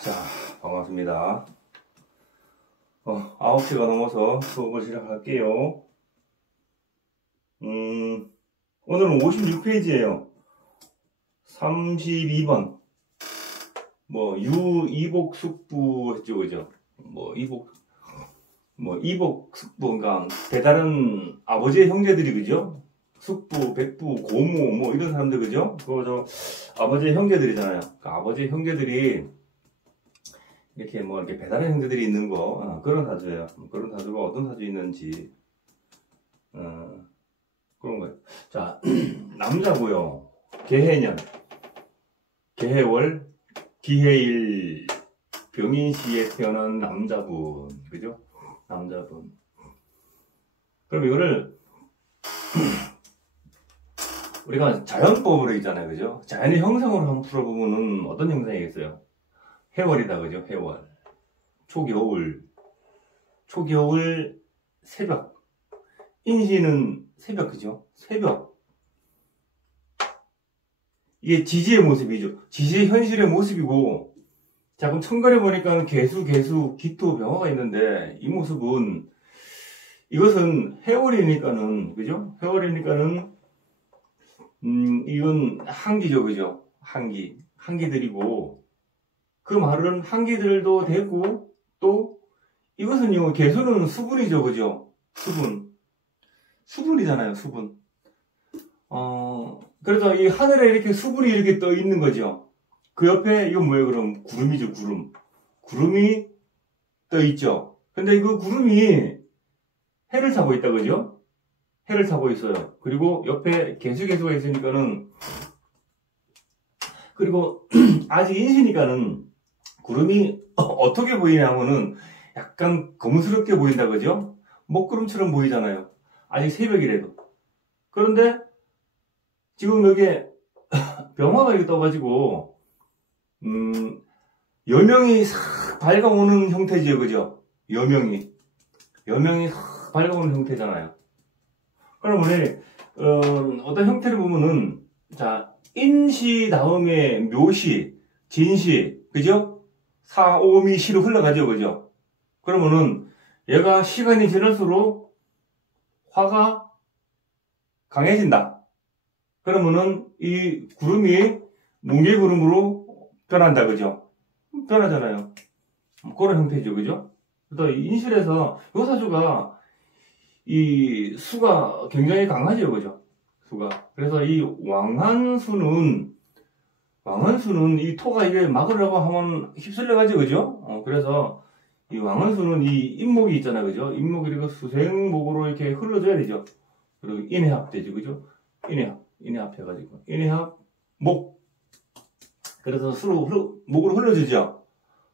자, 반갑습니다. 9시가 넘어서 수업을 시작할게요. 오늘은 56페이지예요. 32번. 이복 숙부 했죠, 그죠? 이복 숙부가 배다른 아버지의 형제들이, 그죠? 숙부, 백부, 고모, 이런 사람들, 그죠? 아버지의 형제들이잖아요. 아버지의 형제들이 이렇게 이렇게 배다른 형제들이 있는 거, 그런 사주예요. 그런 사주가 어떤 사주 있는지, 그런 거예요. 자, 남자고요. 개해년, 개해월, 기해일, 병인시에 태어난 남자분, 그죠? 남자분. 그럼 이거를 우리가 자연법으로 있잖아요, 그죠? 자연의 형상으로 한번 풀어보면은 어떤 형상이겠어요? 해월이다, 그죠? 해월. 초겨울, 새벽. 인시는 새벽, 그죠? 새벽. 이게 지지의 모습이죠. 지지의 현실의 모습이고, 자, 그럼 천간에 보니까 개수, 기토, 병화가 있는데, 이 모습은, 이것은 해월이니까는, 그죠? 해월이니까는, 이건 한기죠, 그죠? 한기들이고, 그 말은 한기들도 되고, 또, 이것은요, 개수는 수분이죠, 그죠? 수분이잖아요, 수분. 그래서 이 하늘에 이렇게 수분이 이렇게 떠 있는 거죠. 그 옆에, 이건 뭐예요, 그럼? 구름이죠, 구름. 구름이 떠 있죠. 근데 이 구름이 해를 타고 있다, 그죠? 해를 타고 있어요. 그리고 옆에 개수가 있으니까는, 그리고 아직 인시니까는 구름이 어떻게 보이냐면은 약간 검은스럽게 보인다, 그죠? 먹구름처럼 보이잖아요. 아직 새벽이라도. 그런데 지금 여기에 병화가 이렇게 떠가지고, 여명이 싹 밝아오는 형태지요, 그죠? 여명이 싹 밝아오는 형태잖아요. 그러면 어떤 형태를 보면은, 자, 인시 다음에 묘시, 진시, 그죠? 사, 오, 미, 시로 흘러가죠, 그죠? 그러면은 얘가 시간이 지날수록 화가 강해진다. 그러면은 이 구름이 뭉게구름으로 변한다, 그죠? 변하잖아요. 그런 형태죠, 그죠? 그래서 인실에서 요 사주가 이 수가 굉장히 강하죠, 그죠? 수가. 그래서 이 왕한수는 이 토가 이게 막으려고 하면 휩쓸려가죠, 그죠? 그래서 이 왕한수는 이 인목이 있잖아요, 그죠? 인목이 이렇게 수생목으로 이렇게 흘러줘야 되죠. 그리고 인해합 되죠, 그죠? 인해합 해가지고. 인해합, 목. 그래서 목으로 흘러주죠.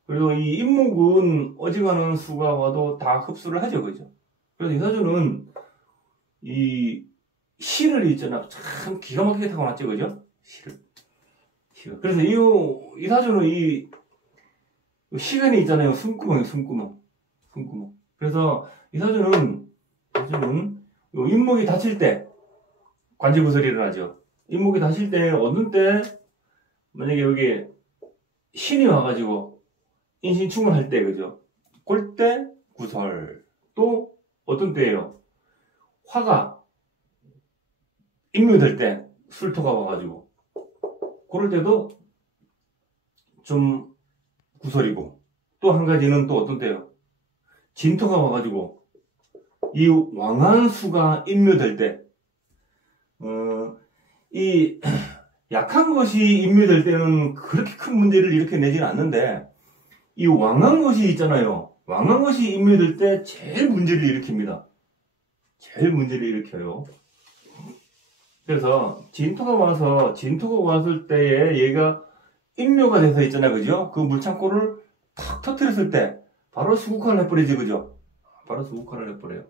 그리고 이 인목은 어지간한 수가 와도 다 흡수를 하죠, 그죠? 그래서 이 사주는 이 실을 있잖아. 참 기가 막히게 타고났죠, 그죠? 실을. 그래서 이 사주는 이 시간이 있잖아요. 숨구멍. 그래서 이 사주는 요 인목이 다칠 때 관제구설이 일어나죠. 인목이 다칠 때 어느 때 만약에 여기 신이 와가지고 인신충을 때, 그죠? 그때 구설. 또 어떤 때예요? 화가 인묘될 때 술토가 와가지고 그럴 때도 좀 구설이고, 또 한 가지는 또 어떤 때요? 진토가 와가지고 이 왕한수가 인묘될 때, 이 약한 것이 인묘될 때는 그렇게 큰 문제를 일으켜내지는 않는데, 이 왕한 것이 있잖아요. 왕한 것이 인묘될 때 제일 문제를 일으킵니다. 제일 문제를 일으켜요. 그래서 진토가 왔을 때에 얘가 인묘가 돼서 있잖아요, 그죠? 그 물창고를 탁 터뜨렸을 때 바로 수국화를 해버리지, 그죠? 바로 수국화를 해버려요.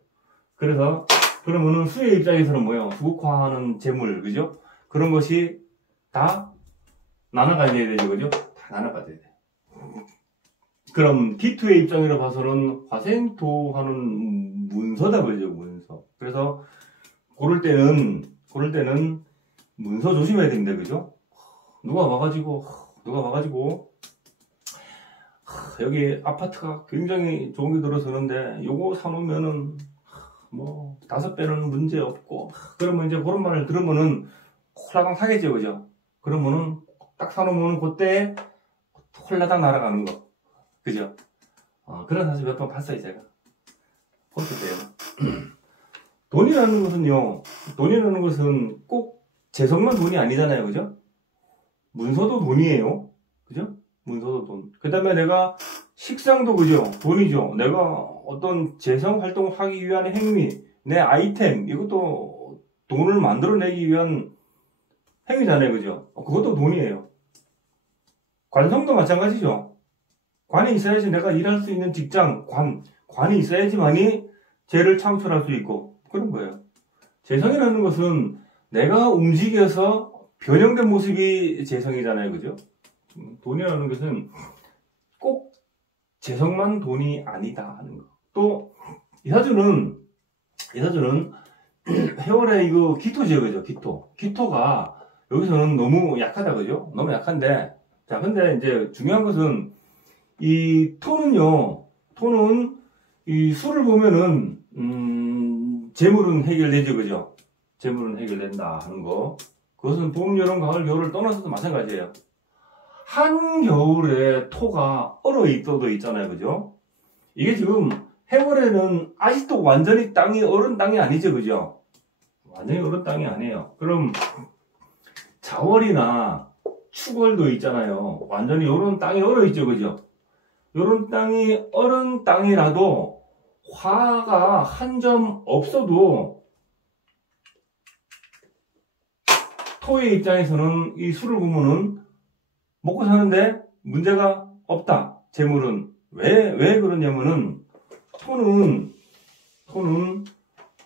그래서 그러면은 수의 입장에서는 뭐예요? 수국화하는 재물, 그죠? 그런 것이 다 나눠가져야 되죠, 그죠? 다 나눠가져야 돼. 그럼 기토의 입장으로 봐서는 화생토하는 문서다, 그죠? 문서. 그래서 고를 때는 문서 조심해야 됩니다. 그죠? 누가 와가지고 여기 아파트가 굉장히 좋은 게 들어서는데 요거 사놓으면은 뭐 5배는 문제 없고, 그러면 이제 그런 말을 들으면은 홀라당 사겠죠. 그죠? 그러면은 딱 사놓으면은 그때 홀라당 날아가는 거. 그죠? 그런 사실 몇 번 봤어요. 제가 볼 때요. 돈이라는 것은 꼭 재성만 돈이 아니잖아요. 그죠? 문서도 돈이에요. 그죠? 문서도 돈. 그 다음에 내가 식상도 그죠? 돈이죠. 내가 어떤 재성 활동을 하기 위한 행위, 내 아이템, 이것도 돈을 만들어내기 위한 행위잖아요. 그죠? 그것도 돈이에요. 관성도 마찬가지죠. 관이 있어야지 내가 일할 수 있는 직장, 관이 있어야지만이 재를 창출할 수 있고, 그런 거예요. 재성이라는 것은 내가 움직여서 변형된 모습이 재성이잖아요. 그죠? 돈이라는 것은 꼭 재성만 돈이 아니다 하는 거. 또 이사주는 해월에 이거 기토죠. 그죠? 기토가 여기서는 너무 약하다. 그죠? 너무 약한데, 자, 근데 이제 중요한 것은 이 토는 이 수를 보면은 재물은 해결되죠. 그죠? 재물은 해결된다 하는 거. 그것은 봄, 여름, 가을, 겨울을 떠나서도 마찬가지예요. 한겨울에 토가 얼어 있어도 있잖아요. 그죠? 이게 지금 해월에는 아직도 완전히 땅이 얼은 땅이 아니죠. 그죠? 완전히 얼은 땅이 아니에요. 그럼 자월이나 축월도 있잖아요. 완전히 요런 땅이 얼어 있죠. 그죠? 요런 땅이 얼은 땅이라도 화가 한 점 없어도 토의 입장에서는 이 술을 보면은 먹고 사는데 문제가 없다. 재물은. 왜 그러냐면은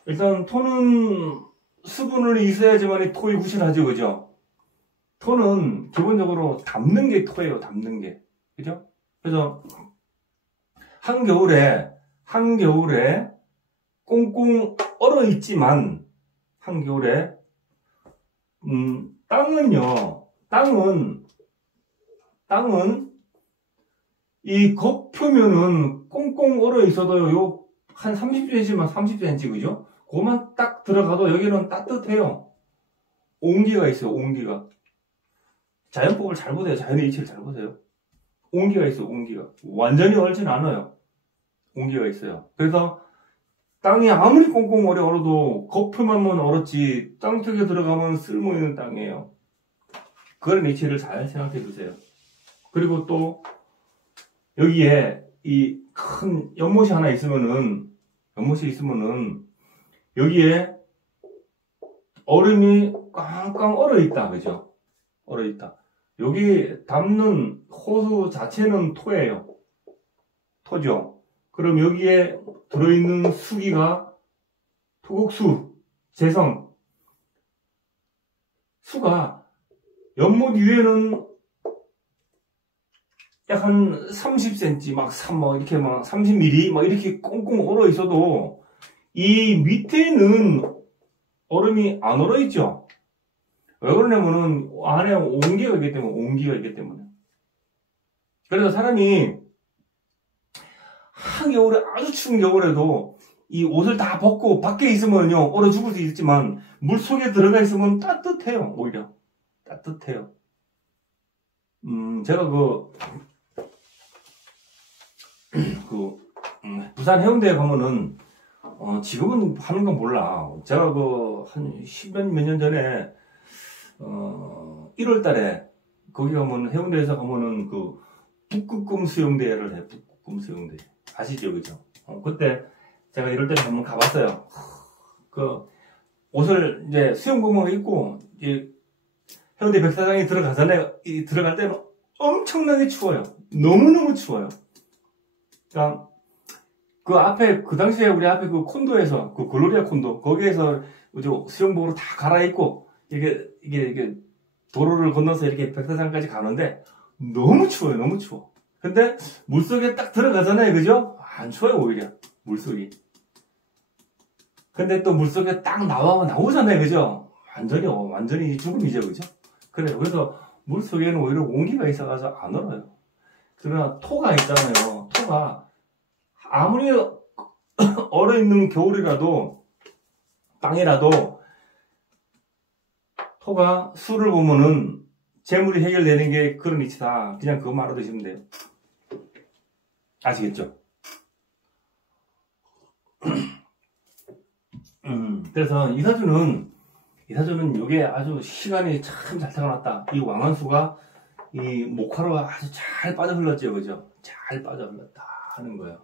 일단 토는 수분을 있어야지만 토이 구실하죠. 그죠? 토는 기본적으로 담는 게 토예요. 담는 게. 그죠? 그래서 한겨울에 꽁꽁 얼어 있지만 한겨울에 땅은 이 겉표면은 꽁꽁 얼어 있어도 요 한 30cm만 30cm 그죠? 그거만 딱 들어가도 여기는 따뜻해요. 온기가 있어요. 온기가. 자연법을 잘 보세요. 자연의 이치를 잘 보세요. 온기가 있어요. 온기가. 완전히 얼진 않아요. 온기가 있어요. 그래서 땅이 아무리 꽁꽁 얼어도 겉표면만 얼었지 땅 속에 들어가면 쓸모있는 땅이에요. 그런 이치를 잘 생각해 두세요. 그리고 또 여기에 이 큰 연못이 하나 있으면은 여기에 얼음이 꽝꽝 얼어 있다. 그죠? 얼어 있다. 여기 담는 호수 자체는 토예요. 토죠. 그럼 여기에 들어있는 수기가 토국수, 재성. 수가 연못 위에는 약 한 30cm, 이렇게 30mm, 이렇게 꽁꽁 얼어 있어도 이 밑에는 얼음이 안 얼어 있죠? 왜 그러냐면은 안에 온기가 있기 때문에. 그래서 사람이 한겨울에, 아주 추운 겨울에도 이 옷을 다 벗고 밖에 있으면요, 얼어 죽을 수 있지만 물 속에 들어가 있으면 따뜻해요. 오히려. 따뜻해요. 제가 부산 해운대에 가면은, 지금은 하는 건 몰라. 제가 한 10몇 년 전에, 1월 달에, 거기 가면, 해운대에서 가면은 북극곰 수영대회를 해, 북극곰 수영대회. 아시죠? 그죠? 그때 제가 1월 달에 한번 가봤어요. 옷을 이제 수영복만 입고, 해운대 백사장에 들어갈 때는 엄청나게 추워요. 너무너무 추워요. 그러니까 그 당시에 우리 앞에 콘도에서, 글로리아 콘도, 거기에서 수영복으로 다 갈아입고, 이게 도로를 건너서 이렇게 백사장까지 가는데, 너무 추워요. 너무 추워. 근데 물속에 딱 들어가잖아요. 그죠? 안 추워요. 오히려. 물속이. 근데 또 물속에 딱 나오잖아요. 그죠? 완전히 죽음이죠. 그죠? 그래요. 그래서 물속에는 오히려 온기가 있어가지고 안 얼어요. 그러나 토가 있잖아요. 토가 아무리 얼어있는 겨울이라도, 땅이라도, 토가 수를 보면은 재물이 해결되는 게 그런 이치다. 그냥 그것만 알아두시면 돼요. 아시겠죠? 그래서 이사주는 이게 아주 시간이 참 잘 타고났다. 이 왕한수가 이 목화로 아주 잘 빠져 흘렀죠. 그죠? 잘 빠져 흘렀다 하는 거예요.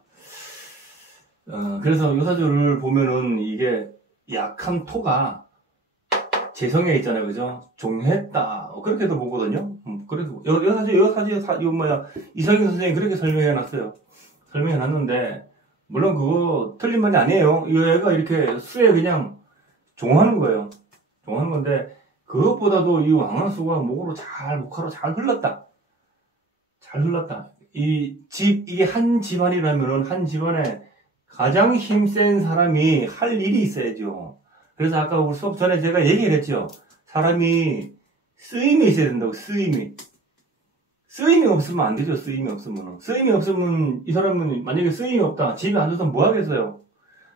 그래서 이 사주를 보면은 이게 약한 토가 재성에 있잖아요. 그죠? 종했다. 그렇게도 보거든요. 그래서 이성인 선생님이 그렇게 설명해 놨어요. 설명해 놨는데, 물론 그거 틀린 말이 아니에요. 이 애가 이렇게 수에 그냥 종하는 거예요. 종하는 건데, 그것보다도 이 왕한수가 목화로 잘 흘렀다. 잘 흘렀다. 이게 한 집안이라면은 한 집안에 가장 힘센 사람이 할 일이 있어야죠. 그래서 아까 우리 수업 전에 제가 얘기를 했죠. 사람이 쓰임이 있어야 된다고, 쓰임이. 쓰임이 없으면 안 되죠, 쓰임이 없으면. 쓰임이 없으면, 이 사람은 만약에 쓰임이 없다. 집에 앉아서 뭐 하겠어요?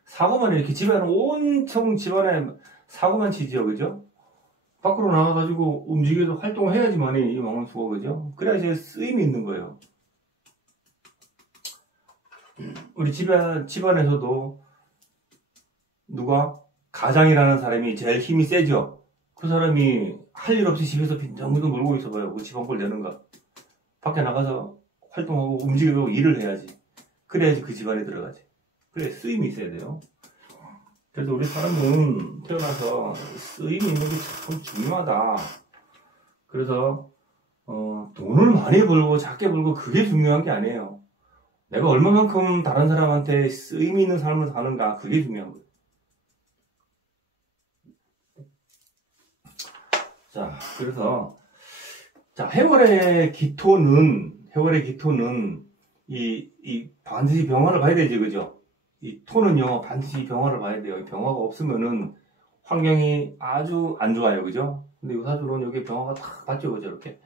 사고만 이렇게 집안에 온통 집안에 사고만 치죠, 그죠? 밖으로 나가가지고 움직여서 활동을 해야지만이 이 왕한수가, 그죠? 그래야 이제 쓰임이 있는 거예요. 우리 집안에서도 누가? 가장이라는 사람이 제일 힘이 세죠? 그 사람이 할 일 없이 집에서 빈정빈정 놀고 있어봐요. 그 집안 꼴 내는가? 밖에 나가서 활동하고 움직이고 일을 해야지. 그래야지 그 집안에 들어가지. 그래, 쓰임이 있어야 돼요. 그래서 우리 사람은 태어나서 쓰임이 있는 게 참 중요하다. 그래서, 돈을 많이 벌고 작게 벌고 그게 중요한 게 아니에요. 내가 얼마만큼 다른 사람한테 쓰임이 있는 삶을 사는가, 그게 중요한 거예요. 자, 그래서, 자, 해월의 기토는, 반드시 병화를 봐야 되지, 그죠? 이 토는요, 반드시 병화를 봐야 돼요. 병화가 없으면은 환경이 아주 안 좋아요, 그죠? 근데 이 사주는 여기 병화가 탁 봤죠, 그죠? 이렇게.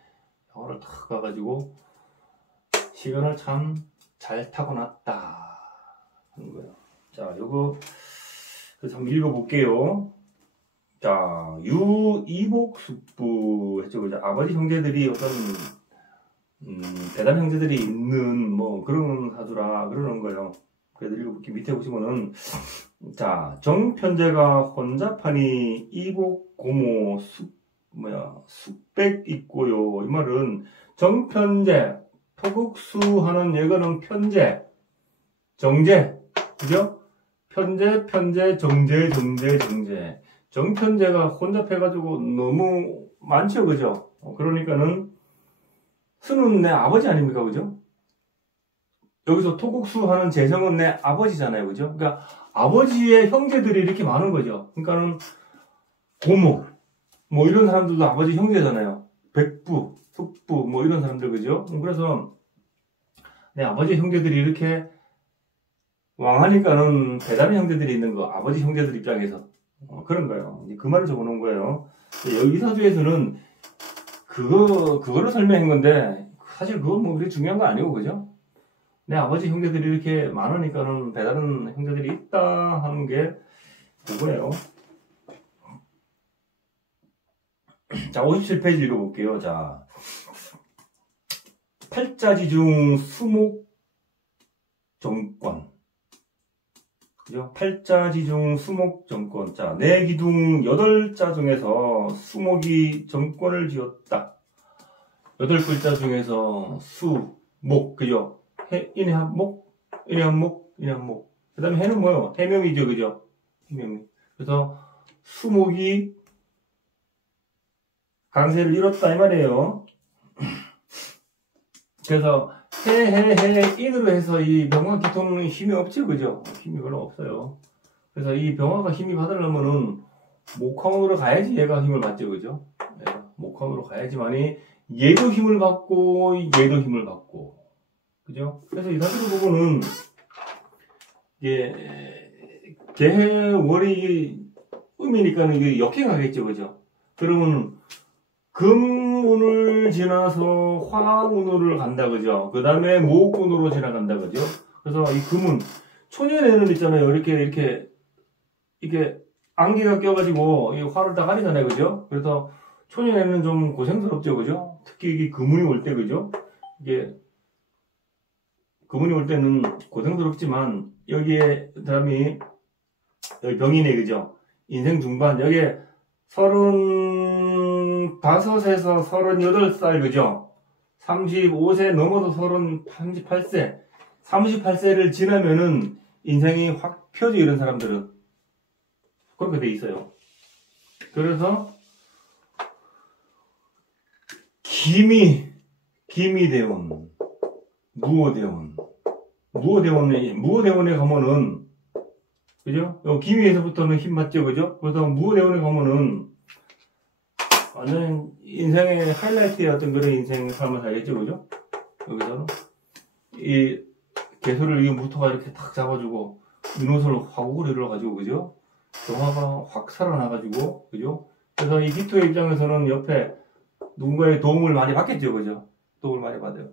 병화를 탁 봐가지고, 시간을 참 잘 타고났다. 하는 거예요. 자, 요거, 그래서 한번 읽어볼게요. 자, 이복숙부 했죠, 그죠? 아버지 형제들이 어떤, 대단 형제들이 있는, 뭐, 그런 사주라, 그러는 거예요. 그래서 읽어볼게요. 밑에 보시면은, 자, 정편제가 혼잡하니, 이복, 고모, 숙백 있고요. 이 말은, 정편제, 토국수 하는 예거는 편제, 정제, 그죠? 편제, 정제. 정편제가 혼잡해가지고 너무 많죠, 그죠? 그러니까는, 수는 내 아버지 아닙니까, 그죠? 여기서 토국수 하는 재성은 내 아버지잖아요, 그죠? 그러니까, 아버지의 형제들이 이렇게 많은 거죠. 그러니까는, 고모, 뭐 이런 사람들도 아버지 형제잖아요. 백부, 숙부, 뭐 이런 사람들, 그죠? 그래서, 내 아버지 형제들이 이렇게 왕하니까는 대단한 형제들이 있는 거, 아버지 형제들 입장에서. 그런 거예요. 그 말을 적어 놓은 거예요. 여기 사주에서는 그거를 설명한 건데, 사실 그건 뭐 그렇게 중요한 거 아니고, 그죠? 내 아버지 형제들이 이렇게 많으니까는 대단한 형제들이 있다 하는 게 그거예요. 자, 57페이지 읽어볼게요. 자, 팔자지중 수목 정권. 그죠? 팔자지중 수목 정권. 자, 내 기둥 8자 중에서 수목이 정권을 지었다. 8글자 중에서 수, 목, 그죠? 인의 한목, 인의 한목. 그 다음에 해는 뭐요? 해명이죠, 그죠? 해명이. 그래서 수목이 강세를 잃었다 이 말이에요. 그래서 인으로 해서 이 병화 기토는 힘이 없죠, 그죠? 힘이 별로 없어요. 그래서 이 병화가 힘이 받으려면은 목화원으로 가야지 얘가 힘을 받죠, 그죠? 네, 목화원으로 가야지만이 얘도 힘을 받고 얘도 힘을 받고, 그죠? 그래서 이 사주를 보고는 이게 개월이 음이니까는 이게 역행하겠죠, 그죠? 그러면 금운을 지나서 화운으로 간다, 그죠? 그 다음에 목운으로 지나간다, 그죠? 그래서 이 금운, 초년에는 있잖아요. 이렇게 안개가 껴가지고 이 화를 다 가리잖아요, 그죠? 그래서 초년에는 좀 고생스럽죠, 그죠? 특히 이게 금운이 올 때, 그죠? 이게 금운이 올 때는 고생스럽지만 여기에 사람이 여기 병이네, 그죠? 인생 중반 여기에 35에서 38살, 그죠? 35세 넘어서 38세 38세를 지나면은 인생이 확 펴져. 이런 사람들은 그렇게 돼 있어요. 그래서 기미대원, 무호대원에 가면은, 그죠? 기미에서부터는 힘 맞죠, 그죠? 그래서 무호대원에 가면은 완전 인생의 하이라이트의 어떤 그런 인생 삶을 살겠죠, 그죠? 여기서는 이 개소를 이 무토가 이렇게 탁 잡아주고 민옷을 화국을 이루어가지고, 그죠? 정화가 확 살아나가지고, 그죠? 그래서 이 기토의 입장에서는 옆에 누군가의 도움을 많이 받겠죠, 그죠? 도움을 많이 받아요.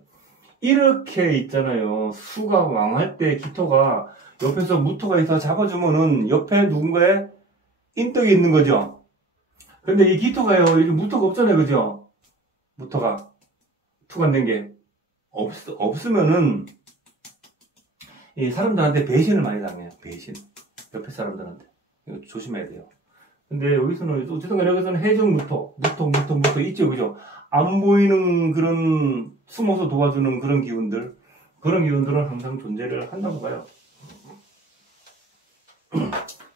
이렇게 있잖아요. 수가 왕할 때 기토가 옆에서 무토가 있어 잡아주면은 옆에 누군가의 인덕이 있는 거죠. 근데 이 기토가요, 이게 무토가 없잖아요, 그죠? 무토가 투관된 게 없으면은 이 사람들한테 배신을 많이 당해요. 배신. 옆에 사람들한테. 이거 조심해야 돼요. 근데 여기서는, 어쨌든 여기서는 해적무토, 무토 있죠, 그죠? 안 보이는 그런, 숨어서 도와주는 그런 기운들은 항상 존재를 한다고 봐요.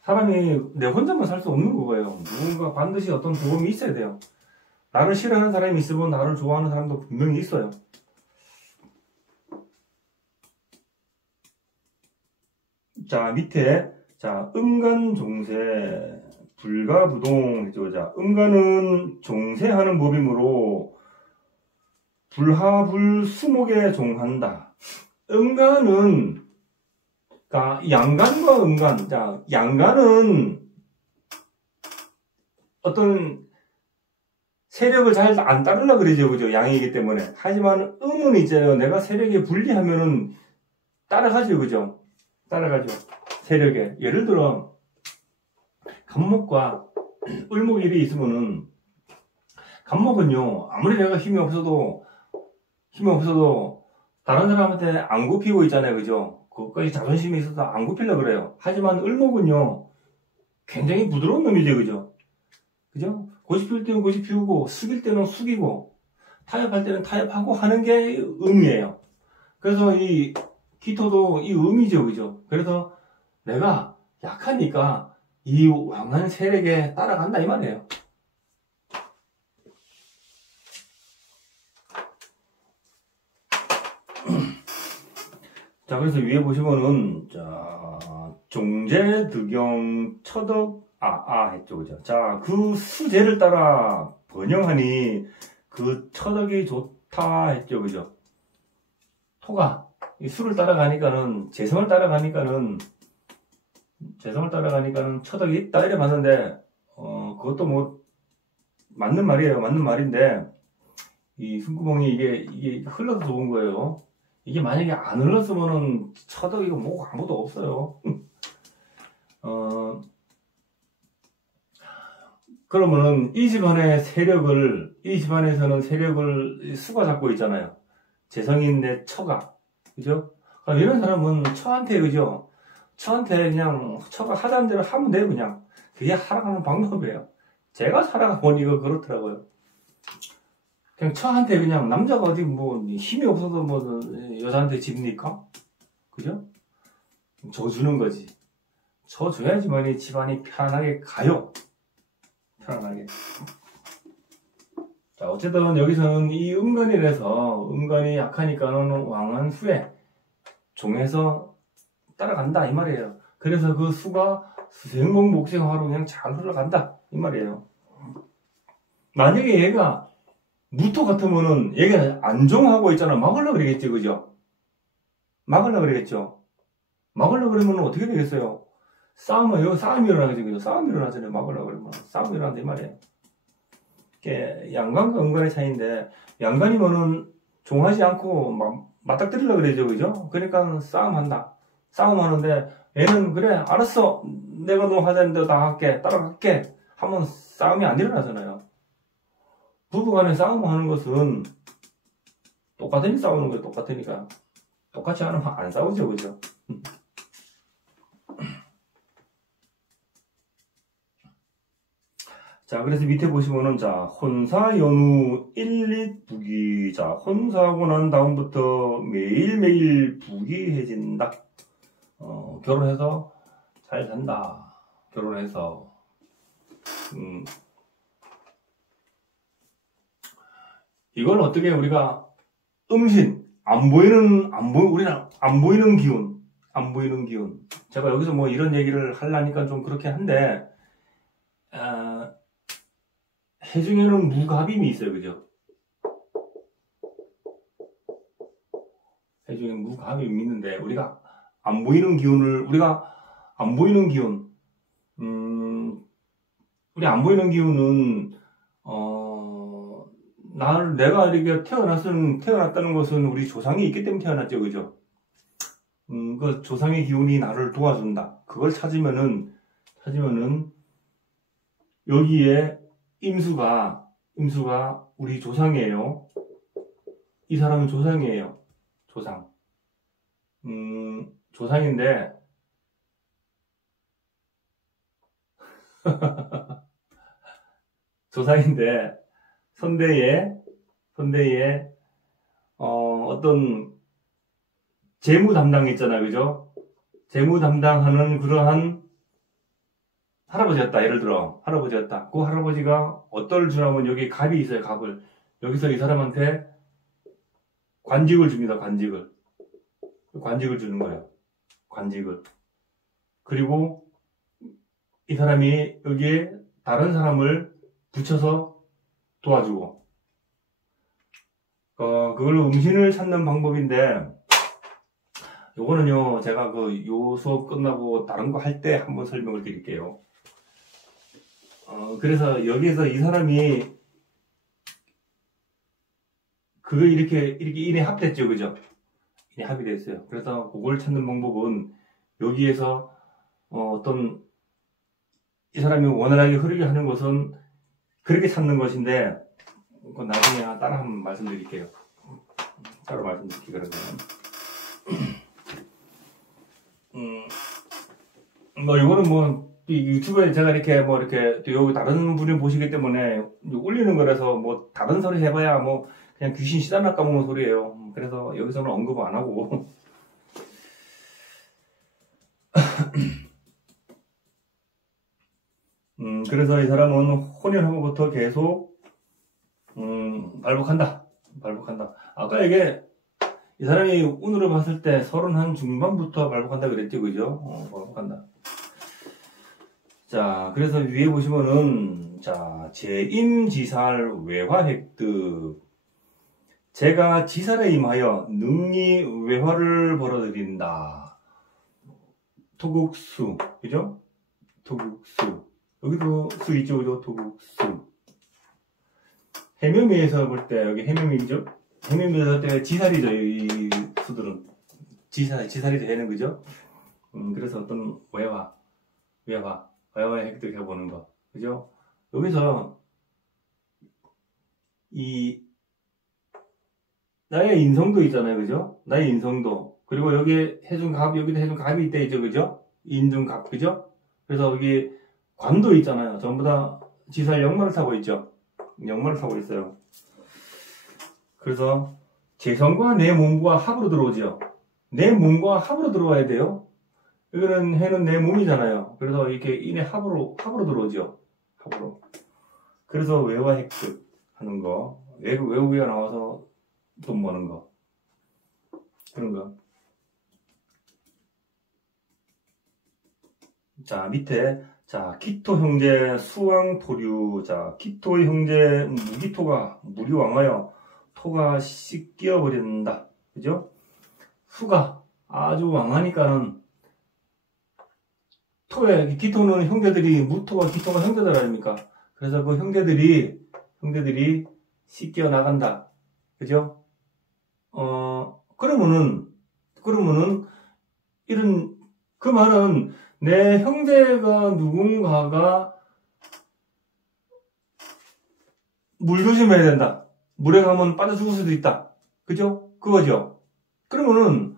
사람이 내 혼자만 살 수 없는 거예요. 누군가 반드시 어떤 도움이 있어야 돼요. 나를 싫어하는 사람이 있으면 나를 좋아하는 사람도 분명히 있어요. 자, 밑에, 자, 음간종세, 불가부동 했죠. 자, 음간은 종세하는 법이므로 불하불수목에 종한다. 음간은, 그러니까 양간과 음간. 자, 양간은 어떤 세력을 잘 안 따르려고 그러죠, 그죠? 양이기 때문에. 하지만 음은 있잖아요. 내가 세력에 불리하면은 따라가죠, 그죠? 따라가죠. 세력에. 예를 들어, 간목과 을목일이 있으면은, 간목은요, 아무리 내가 힘이 없어도, 다른 사람한테 안 굽히고 있잖아요, 그죠? 그것까지 자존심이 있어서 안 굽히려고 그래요. 하지만 을목은요, 굉장히 부드러운 놈이죠, 그죠? 그죠? 고집 피울 때는 고집 피우고, 숙일 때는 숙이고, 타협할 때는 타협하고 하는 게 음이에요. 그래서 이 기토도 이 음이죠, 그죠? 그래서 내가 약하니까 이 왕한 세력에 따라간다, 이 말이에요. 자, 그래서 위에 보시면은, 자, 종제, 득영, 처덕, 했죠, 그죠? 자, 그 수제를 따라 번영하니 그 처덕이 좋다 했죠, 그죠? 토가, 이 수를 따라가니까는, 재성을 따라가니까는 처덕이 있다, 이래 봤는데, 그것도 뭐, 맞는 말이에요. 맞는 말인데, 이 숨구멍이 이게 흘러서 좋은 거예요. 이게 만약에 안 흘렀으면은 처덕이고 뭐 아무도 없어요. 그러면은 이 집안에서는 세력을 수가 잡고 있잖아요. 재성인데 처가. 그죠? 이런 사람은 처한테, 그죠? 처한테 그냥 처가 하자는 대로 하면 돼요, 그냥. 그게 살아가는 방법이에요. 제가 살아가보니 이거 그렇더라고요. 그냥 처한테 그냥 남자가 어디 뭐 힘이 없어서 뭐 여자한테 집니까? 그죠? 져주는 거지. 져줘야지만이 집안이 편안하게 가요. 편안하게. 자, 어쨌든 여기서는 이 음간이라서 음간이 약하니까는 왕한 수에 종해서 따라간다, 이 말이에요. 그래서 그 수가 수생목목생화로 그냥 잘 흘러간다, 이 말이에요. 만약에 얘가 무토 같으면은 얘가 안종하고 있잖아. 막으려고 그러겠지, 그죠? 막으려고 그러면 어떻게 되겠어요? 여기 싸움이 일어나거든요. 그죠? 싸움이 일어나잖아요. 막으려고 그러면. 싸움이 일어난다, 이 말이에요. 이게 양간과 음간의 차이인데, 양간이면은 종하지 않고 막 맞닥뜨리려고 그러죠. 그죠? 그러니까 싸움한다. 싸움하는데, 얘는 그래, 알았어. 내가 너 하자는 대로 다 할게. 따라갈게. 하면 싸움이 안 일어나잖아요. 부부간에 싸움하는 것은 똑같으니 싸우는 거예요. 똑같으니까. 똑같이 안 하면 안 싸우죠. 그죠? 자, 그래서 밑에 보시면은, 자, 혼사 연후 1리 부기. 자, 혼사하고 난 다음부터 매일매일 부기해진다. 결혼해서 잘 산다. 결혼해서. 이걸 어떻게 우리가 음신, 우리는 안 보이는 기운. 제가 여기서 뭐 이런 얘기를 하려니까 좀 그렇긴 한데, 해중에는 무갑임이 있어요. 그죠? 해중에 무갑임이 있는데, 우리 안 보이는 기운, 우리 안 보이는 기운은, 내가 이렇게 태어났다는 것은 우리 조상이 있기 때문에 태어났죠. 그죠? 그 조상의 기운이 나를 도와준다. 그걸 찾으면은, 여기에 임수가 우리 조상이에요. 이 사람은 조상이에요. 조상인데, 선대에, 어떤 재무 담당 있잖아요. 그죠? 재무 담당하는 그러한 할아버지였다. 예를 들어, 할아버지였다. 그 할아버지가 어떨 주냐면 여기 갑이 있어요. 갑을. 여기서 이 사람한테 관직을 줍니다. 관직을 주는 거예요. 관직을. 그리고 이 사람이 여기에 다른 사람을 붙여서 도와주고, 그걸로 음신을 찾는 방법인데, 요거는요, 제가 요 수업 끝나고 다른 거 할 때 한번 설명을 드릴게요. 그래서 여기에서 이 사람이, 이렇게 인에 합됐죠, 그죠? 인에 합이 됐어요. 그래서 그걸 찾는 방법은, 여기에서, 이 사람이 원활하게 흐르게 하는 것은, 그렇게 찾는 것인데, 그건 나중에 따라 한번 말씀드릴게요. 그러면. 이거는 유튜브에 제가 이렇게 또 여기 다른 분이 보시기 때문에 올리는 거라서 다른 소리 해봐야 그냥 귀신 시달나 까먹는 소리예요. 그래서 여기서는 언급 안 하고. 그래서 이 사람은 혼연하고부터 계속, 발복한다. 아까 이게, 이 사람이 운으로 봤을 때 30 중반부터 발복한다 그랬죠, 그죠? 발복한다. 자, 그래서 위에 보시면은, 자, 제임지살 외화획득. 제가 지살에 임하여 능히 외화를 벌어들인다. 토국수, 그죠? 토국수. 여기도 수 있죠, 그죠? 토국수. 해묘미에서 볼 때, 여기 해묘미죠? 해묘미에서 볼 때 지살이죠, 이 수들은. 지살이죠, 해는, 그죠? 그래서 어떤 외화의 획득해보는 거. 그죠? 여기서, 나의 인성도 있잖아요, 그죠? 나의 인성도. 그리고 여기에 여기도 해중갑이 있다, 있죠, 그죠? 인중갑, 그죠? 그래서 여기 관도 있잖아요. 전부 다 지살 역마를 타고 있죠. 역마를 타고 있어요. 그래서 재성과 내 몸과 합으로 들어오죠. 내 몸과 합으로 들어와야 돼요. 여기는 해는 내 몸이잖아요. 그래서 이렇게 인의 합으로 들어오죠. 합으로. 그래서 외화 획득 하는 거. 외국에 나와서 돈 버는 거. 그런 거. 자, 밑에, 자, 키토 형제 수왕 토류. 자, 키토 형제 무기토가 물이 왕하여 토가 씻겨버린다. 그죠? 수가 아주 왕하니까는 기토는 형제들이, 무토와 기토가 형제들 아닙니까? 그래서 그 형제들이 씻겨 나간다. 그죠? 그러면은, 그 말은 내 형제가 누군가가 물 조심해야 된다. 물에 가면 빠져 죽을 수도 있다. 그죠? 그거죠? 그러면은,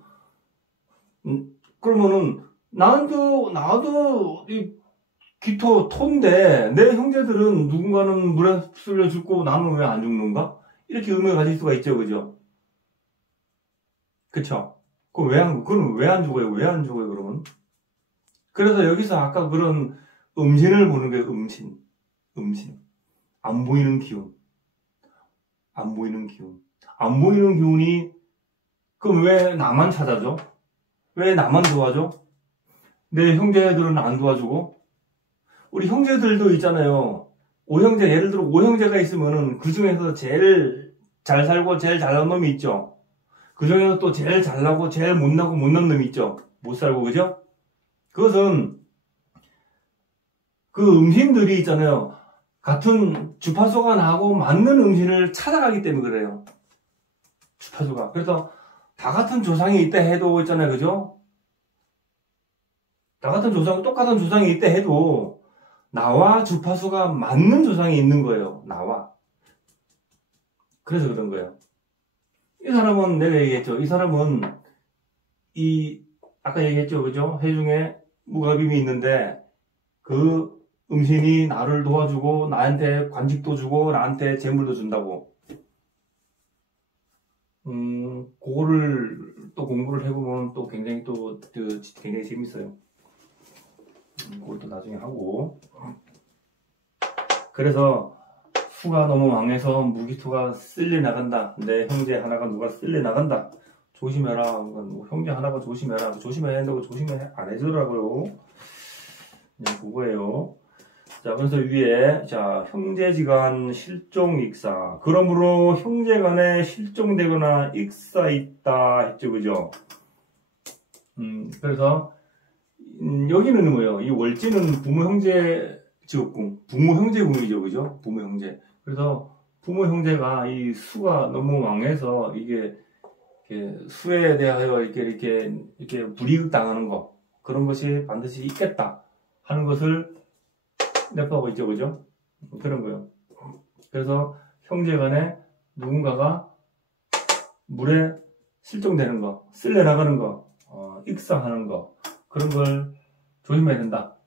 나도 이 토인데, 내 형제들은 누군가는 물에 휩쓸려 죽고 나는 왜 안 죽는가? 이렇게 의미를 가질 수가 있죠, 그죠? 그쵸? 그럼 왜 안 죽어요? 왜 안 죽어요, 그러면? 그래서 여기서 아까 그런 음신을 보는 게 음신. 안 보이는 기운. 안 보이는 기운이, 그럼 왜 나만 찾아줘? 왜 나만 도와줘? 내 형제들은 안 도와주고? 우리 형제들도 있잖아요. 예를 들어 5형제가 있으면은 그 중에서 제일 잘 살고 제일 잘난 놈이 있죠. 그 중에서 또 제일 잘나고 제일 못나고 못난 놈이 있죠. 못 살고, 그죠? 그것은 그 음신들이 있잖아요. 같은 주파수가 나고 맞는 음신을 찾아가기 때문에 그래요. 주파수가. 그래서 다 같은 조상이 있다 해도 있잖아요. 그죠? 똑같은 조상이 있다 해도 나와 주파수가 맞는 조상이 있는 거예요. 나와. 그래서 그런 거예요. 이 사람은 내가 얘기했죠. 이 사람은 아까 얘기했죠. 그죠? 해중에 무가빔이 있는데 그 음신이 나를 도와주고 나한테 관직도 주고 나한테 재물도 준다고. 그거를 또 공부를 해보면 또 굉장히 굉장히 재밌어요. 그걸 또 나중에 하고. 그래서 수가 너무 왕해서 무기토가 쓸려 나간다. 내 형제 하나가 누가 쓸려 나간다. 조심해라. 형제 하나가 조심해라. 조심해야 된다고 조심해 안 해주더라고요. 네, 그거예요. 자, 그래서 위에, 형제지간 실종익사. 그러므로 형제간에 실종되거나 익사 있다 했죠, 그죠? 그래서, 여기는 뭐예요? 이 월지는 부모-형제 지옥궁, 부모-형제궁이죠, 그죠? 부모-형제. 그래서 부모-형제가 이 수가 너무 왕해서 이게 수에 대하여 이렇게 불이익 당하는 거, 그런 것이 반드시 있겠다 하는 것을 내포하고 있죠, 그죠? 그런 거요. 그래서 형제간에 누군가가 물에 실종되는 거, 쓸려 나가는 거, 익사하는 거, 그런 걸 조심해야 된다.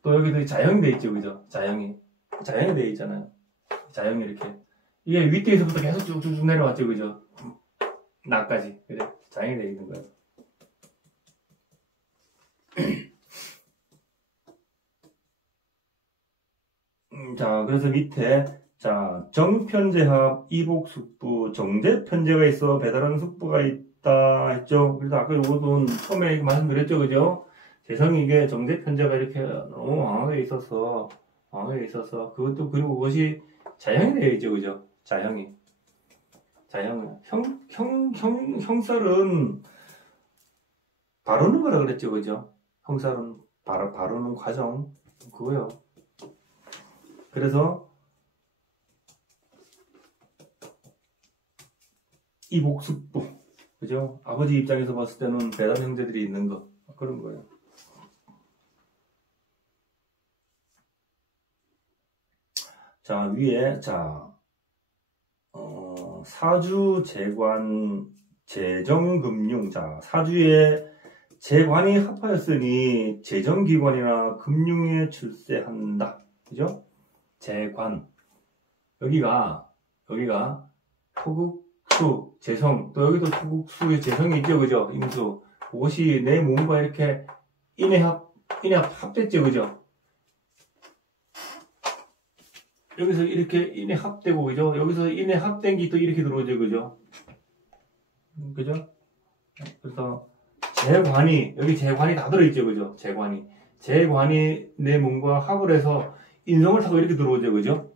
또 여기도 자형이 돼 있죠, 그죠? 자형이 돼 있잖아요. 자형이 이렇게. 이게 윗뒤에서부터 계속 쭉쭉쭉 내려왔죠, 그죠? 나까지. 그래. 자형이 돼 있는 거예요. 자, 그래서 밑에, 정편제합, 이복숙부, 정제편제가 있어 배달하는 숙부가 있다 했죠. 그래서 아까 요것은 처음에 말씀드렸죠, 그죠? 재성이 이게 정제편제가 이렇게 너무 왕하게 있어서, 그것도, 그리고 그것이 자형이 되어 있죠, 그죠? 자형이. 형살은 바르는 거라 그랬죠, 그죠? 형살은 바르는 과정, 그거요. 그래서 이복숙부, 그죠? 아버지 입장에서 봤을 때는 배단 형제들이 있는 거, 그런 거예요. 자, 위에 사주 재관 재정금융. 사주에 재관이 합하였으니 재정기관이나 금융에 출세한다. 그죠? 재관. 여기가 토국수, 재성. 또 여기도 토국수의 재성이 있죠, 그죠? 임수. 그것이 내 몸과 이렇게 합됐죠, 그죠? 여기서 이렇게 인해 합되고, 그죠? 여기서 인해 합된 게 또 이렇게 들어오죠, 그죠? 그죠? 그래서 여기 재관이 다 들어있죠, 그죠? 재관이 내 몸과 합을 해서 인성을 타고 이렇게 들어오죠, 그죠?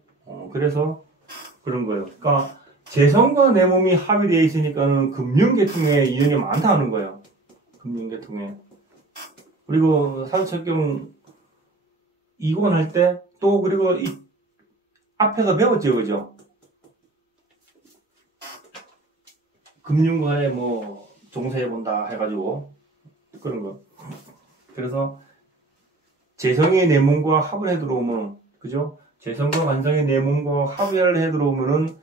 그래서 그런 거예요. 그러니까 재성과 내 몸이 합이 되어 있으니까는 금융계통에 인연이 많다 하는 거예요. 금융계통에. 그리고 사주책경 이권할 때 또 그리고 이 앞에서 배웠죠, 그죠? 금융과에 뭐 종사해본다 해가지고 그런 거. 그래서 재성의 내몸과 합을 해 들어오면, 그죠? 재성과 관성의 내몸과 합을 해 들어오면은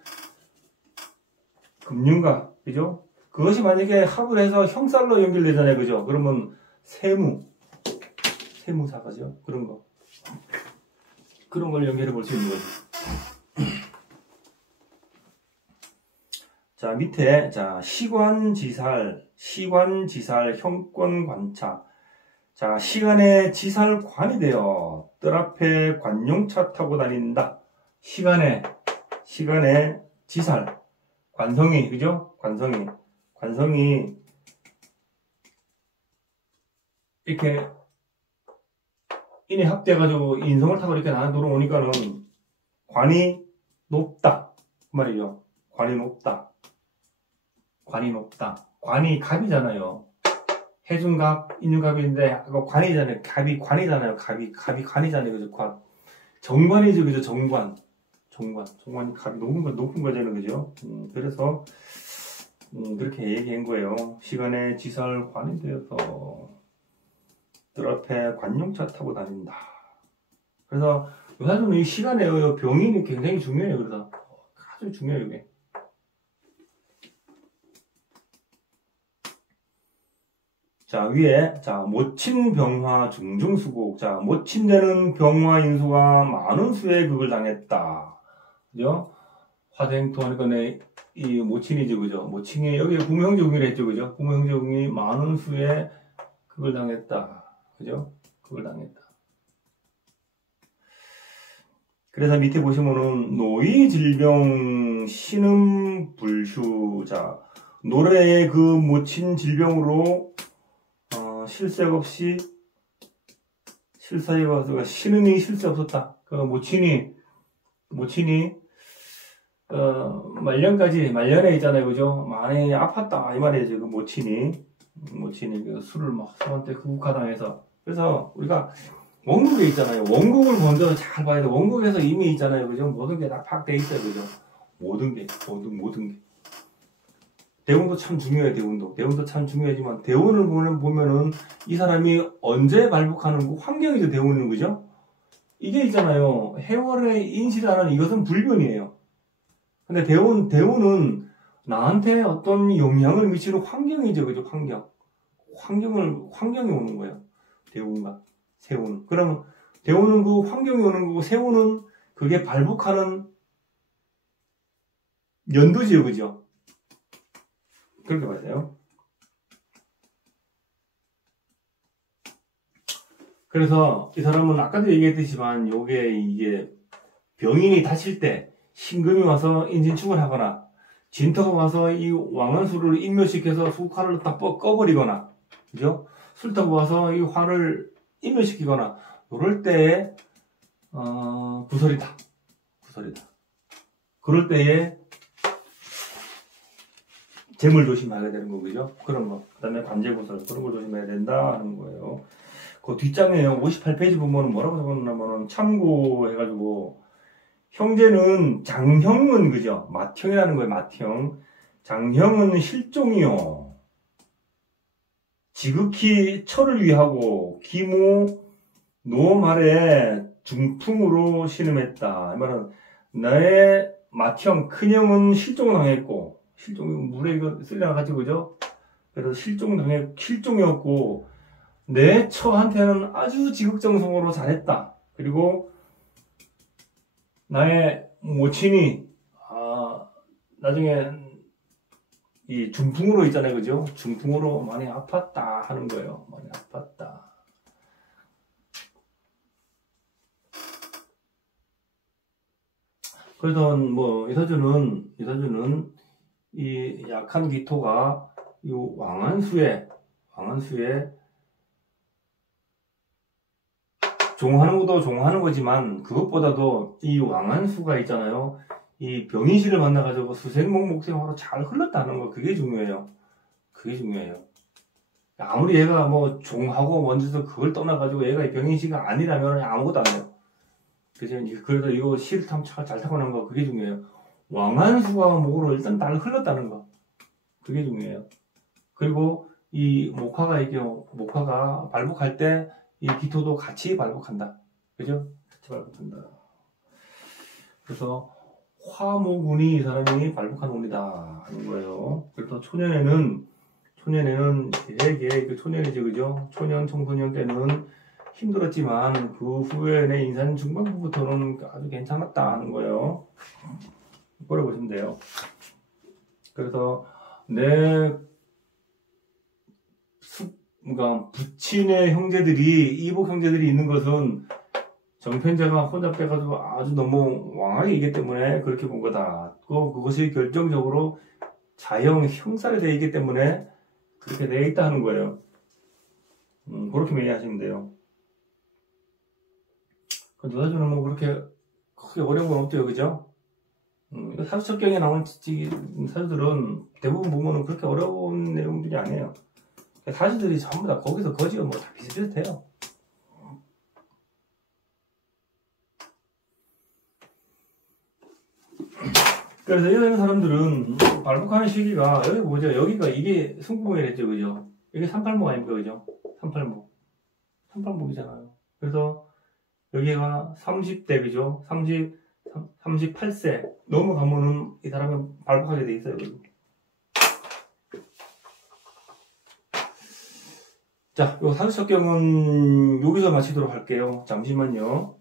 금융과, 그죠? 그것이 만약에 합을 해서 형살로 연결되잖아요, 그죠? 그러면 세무사가죠? 그런 거. 그런 걸 연결해 볼 수 있는 거죠. 자, 밑에, 자, 시관지살, 형권관차. 자, 시간에 지살관이 되어 뜰 앞에 관용차 타고 다닌다. 시간에 지살. 관성이, 그죠? 관성이, 이렇게, 인에 합돼가지고 인성을 타고 이렇게 나는 들어오니까는 관이 높다. 그 말이죠. 관이 높다. 관이 갑이잖아요. 해중갑, 인중갑인데, 관이잖아요. 갑이 관이잖아요. 갑이 관이잖아요. 그죠? 정관이죠. 그죠? 정관이 갑이 높은 거잖아요. 그죠? 그래서, 그렇게 얘기한 거예요. 시간에 지살관이 되어서, 뜰 앞에 관용차 타고 다닌다. 그래서, 요사주는 이 시간에 병인이 굉장히 중요해요. 그래서, 아주 중요해요, 이게. 자, 위에, 자, 모친병화 중중수국. 자, 모친되는 병화 인수가 많은 수의 극을 당했다. 그죠? 화생토 하니까 이 모친이죠, 그죠? 모친이, 여기 부모형제궁이라 했죠, 그죠? 부모형제궁이 많은 수의 극을 당했다. 그죠? 극을 당했다. 그래서 밑에 보시면은, 노이질병, 신음불휴. 자, 노래의 그 모친 질병으로 실색 없이 실사에 와서 신음이 실색 없었다. 그 모친이 말년에 있잖아요, 그죠? 많이 아팠다 이 말이에요. 그 모친이 그 술을 막 서한테 흑흑하당해서. 그래서 우리가 원국에 있잖아요. 원국을 먼저 잘 봐야 돼. 원국에서 이미 있잖아요, 그죠? 모든 게 다 파악돼 있어요, 그죠? 모든 게. 대운도 참 중요해요, 대운도 참 중요하지만, 대운을 보면은, 이 사람이 언제 발복하는 거, 환경이죠, 대운은, 그죠? 이게 있잖아요. 해월의 인시라는 이것은 불변이에요. 근데 대운은 나한테 어떤 영향을 미치는 환경이죠, 그죠? 환경이 오는 거예요. 대운과 세운은. 그러면, 대운은 그 환경이 오는 거고, 세운은 그게 발복하는 연도지요, 그죠? 그렇게 봐야 돼요. 그래서 이 사람은 아까도 얘기했듯이만 이게 병인이 다칠 때 신금이 와서 인진충을 하거나 진토가 와서 이 왕한수를 인묘시켜서 수칼을 다 꺼버리거나, 그죠? 술타가 와서 이 화를 인묘시키거나, 이럴 때에 구설이다. 그럴 때에 재물 조심해야 되는 거죠. 그런 거. 그 다음에 관제구설, 그런 걸 조심해야 된다 하는 거예요. 그 뒷장에 58페이지 보면 뭐라고 적어놓냐면은 참고해가지고, 형제는 장형은, 그죠? 맏형이라는 거예요, 맏형. 장형은 실종이요. 지극히 철을 위하고, 기모, 노말에 중풍으로 신음했다. 이 말은, 나의 맏형, 큰형은 실종당했고, 물에 이거 쓸려가지고, 그죠? 그래서 실종이었고, 내 처한테는 아주 지극정성으로 잘했다. 그리고, 나의 모친이, 나중에, 이 중풍으로 있잖아요, 그죠? 중풍으로 많이 아팠다 하는 거예요. 많이 아팠다. 그래서, 이 사주는, 이 약한 기토가 이 왕한수에 종하는 것도 종하는 거지만, 그것보다도 이 왕한수가 있잖아요. 이 병인씨를 만나가지고 수생목목생화로 잘 흘렀다는 거, 그게 중요해요. 아무리 얘가 뭐 종하고 먼저서 그걸 떠나가지고 얘가 병인시가 아니라면 아무것도 안 돼요. 그죠? 그래서 이거 시를 잘 타고난 거 그게 중요해요. 왕한수가 목으로 일단 날 흘렀다는 거. 그게 중요해요. 그리고 이 목화가 발복할 때 이 기토도 같이 발복한다. 그죠? 같이 발복한다. 그래서 화목운이 이 사람이 발복한 운이다 하는 거예요. 그래서 초년에는 되게 그 초년이지 그죠? 초년 청소년 때는 힘들었지만 그 후에 내 인생 중반부부터는 아주 괜찮았다 하는 거예요. 그걸 보시면 돼요. 그래서 내 그러니까 부친의 형제들이 이복 형제들이 있는 것은 정편제가 혼자 빼가지고 아주 너무 왕하게 있기 때문에 그렇게 본 거다. 또 그것이 결정적으로 자형 형살에 되어 있기 때문에 그렇게 되어 있다는 거예요. 그렇게 이해하시면 돼요. 누사주는 뭐 그렇게 크게 어려운 건 없죠, 그죠? 사주첩경에 나오는 사주들은 대부분 보면은 그렇게 어려운 내용들이 아니에요. 사주들이 전부 다 거기서 거지가 뭐 다 비슷비슷해요. 그래서 이런 사람들은 발복하는 시기가 여기 뭐죠? 여기가 이게 승부목이랬죠, 그죠? 이게 38목 아닙니까, 그죠? 38목. 그래서 여기가 30대, 그죠? 38세 넘어가면은 이 사람은 발복하게 돼 있어요, 그리고. 자, 요 사주석경은 여기서 마치도록 할게요. 잠시만요.